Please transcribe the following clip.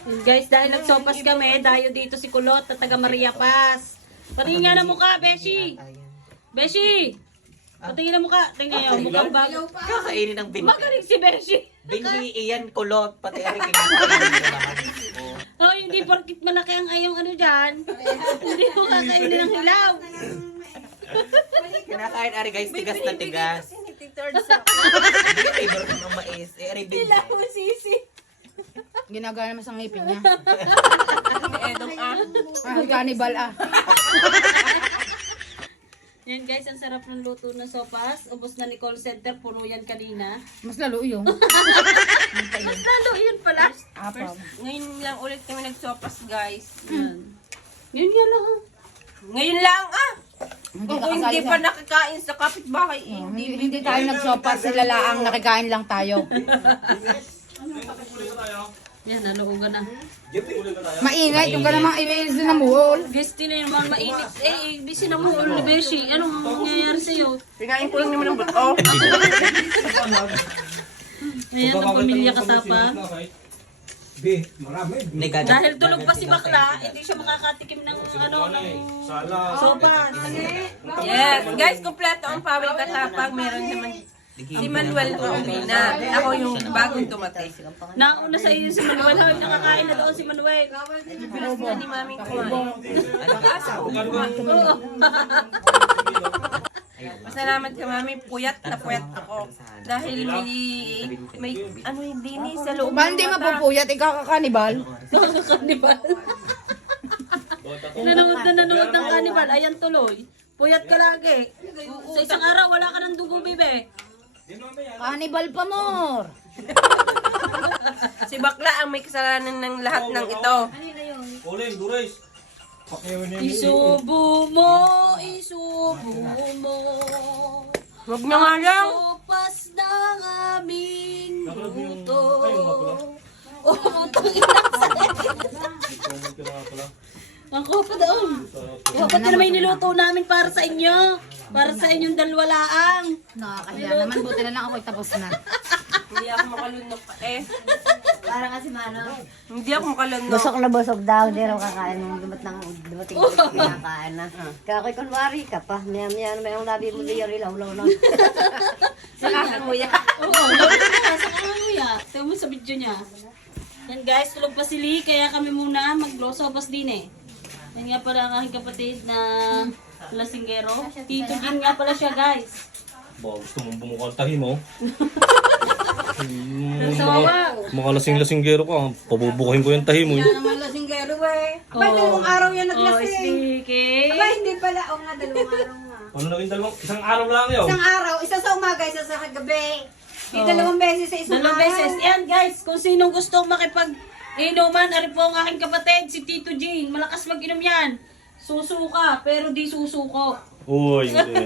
Guys, dahil nagsopas kami, dayo dito si Kulot at taga Maria Paz. Patingin nga na mukha, Beshi! Beshi! Patingin na mukha. Tingnan nyo, mukhang bago. Kakainin ng binhi. Magaling si Beshi! Binhi, iyan, kulot, pati ari kinakainin ko naman. Oh, hindi porkit malaki ang ayong ano dyan. Hindi mo kakainin ng hilaw. Kinakain ari guys, tigas na tigas. Hindi favorite ko ng mais. Eh, ari binhi. Hilaw sisi. Ginagana naman sa ngipin niya. Edong Cannibal Yan guys, ang sarap ng luto ng sopas. Ubos na ni call center, puno yan kanina. Mas lalo yung. Mas lalo yun pala. Apaw. Ngayon lang ulit kami nagsopas, guys. Yan. Yun nga lang. Ngayon lang, Hindi Kung hindi pa nakakain sa kapitbahay, Hindi tayo nagsopa, sila laang nakikain lang tayo. Yan, naluugan na. Maingay, kung ka namang i-mail na muol. Guys, na naman mainit. Di sinamuol ni Beshi. Anong mangyayari sa'yo? Pinain ko lang naman ng buto. Ayan, ang pamilya kasapa. Dahil tulog pa si Bakla, hindi siya makakatikim ng ng sopas. Yes, guys, kompleto ang pawil katapag. Meron naman si Manuel na uwi na. Ako yung bagong tumatay. Nauna sa iyo si Manuel. Hoy, nakakain na doon si Manuel. Pinas na ni Mami kumain. Pag-asa ko kumain. Pasalamat ka, Mami. Puyat na puyat ako. Dahil may ano hindi ni sa loob. Ba hindi mapupuyat, ikaw ka-cannibal? Kanibal. Nanood ng kanibal. Ayan tuloy. Puyat ka lagi. Sa isang araw, wala ka ng dugo, bebe. Cannibal pa more. Si Bakla ang may kasalanan ng lahat ng ito. Isubo mo, isubo mo. Huwag na nga lang. Sopas ng aming luto. Oh, tangina ang kopa doon. Dapat na may niluto namin para sa inyo. Para sa inyong dalawa laang. Nakakahiya naman, buti na lang ako'y tapos na. Hindi ako makalunok pa eh. Para kasi mano. Hindi ako makalunok. Busok na busok daw, hindi raw kakain nung dumating kinakain na. Kaya ako'y kunwari ka pa, maya may ang labi mo diyan ilaw-law na. Sakakan mo yan. Oo, lalo na. Saka nga kuya. Tingnan mo sa video niya. Yan guys, tulog pa si Lee. Kaya kami muna mag-sopas din eh. Yan nga pala ang aking kapatid na lasinggero. Tito Jim nga pala siya guys. Ba, gusto mong bumukha ang tahi mo? Sawa. Mga lasing-lasinggero ka, pabubukahin ko yung tahi mo. Yan naman lasinggero eh. Abay, dalawang araw yan Oh, sticky. hindi pala. O nga, dalawang araw nga. Ano naging dalawang? Isang araw lang yun. Isang araw, isa sa umaga, isa sa gabi. Oh. Dalawang beses sa isang Dalawang beses. Yan guys, kung sinong gustong makipag-inuman, ari po ang aking kapatid, si Tito Jean. Malakas mag-inom yan. Susuka, pero di susuko. Uy, hindi.